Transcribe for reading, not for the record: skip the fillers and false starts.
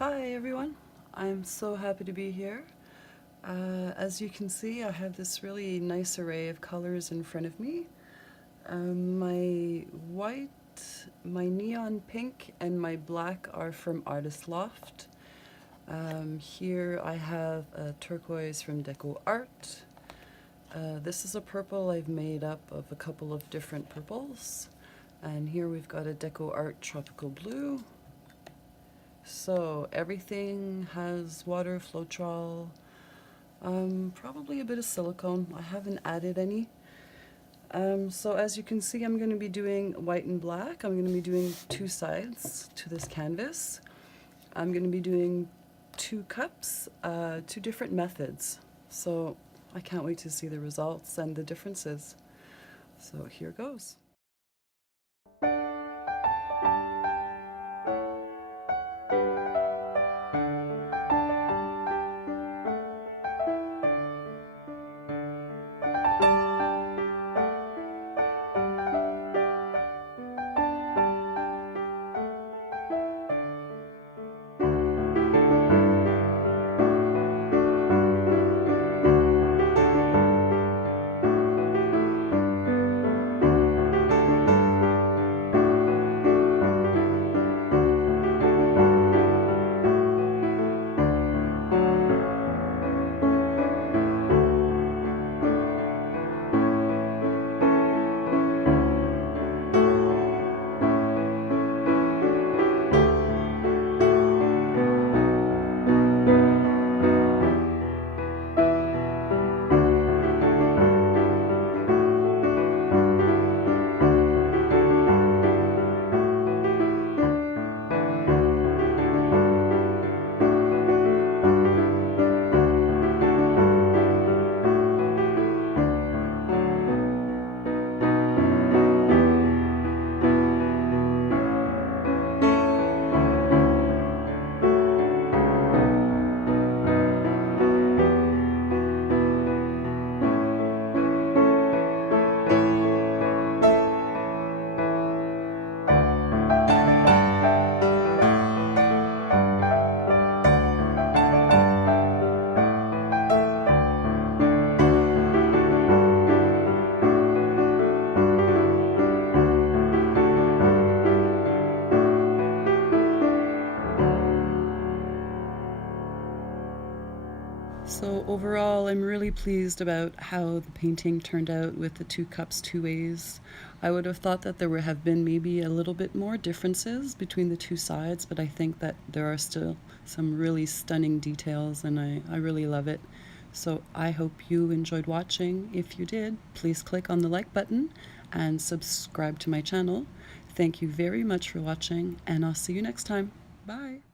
Hi everyone, I'm so happy to be here. As you can see, I have this really nice array of colors in front of me. My white, my neon pink, and my black are from Artist Loft. Here I have a turquoise from Deco Art. This is a purple I've made up of a couple of different purples. And here we've got a Deco Art Tropical Blue. So everything has water, Floetrol, probably a bit of silicone. I haven't added any. So as you can see, I'm going to be doing white and black. I'm going to be doing two sides to this canvas. I'm going to be doing two cups, two different methods. So I can't wait to see the results and the differences. So here goes. So overall, I'm really pleased about how the painting turned out with the two cups two ways. I would have thought that there would have been maybe a little bit more differences between the two sides, but I think that there are still some really stunning details and I really love it. So I hope you enjoyed watching. If you did, please click on the like button and subscribe to my channel. Thank you very much for watching, and I'll see you next time. Bye!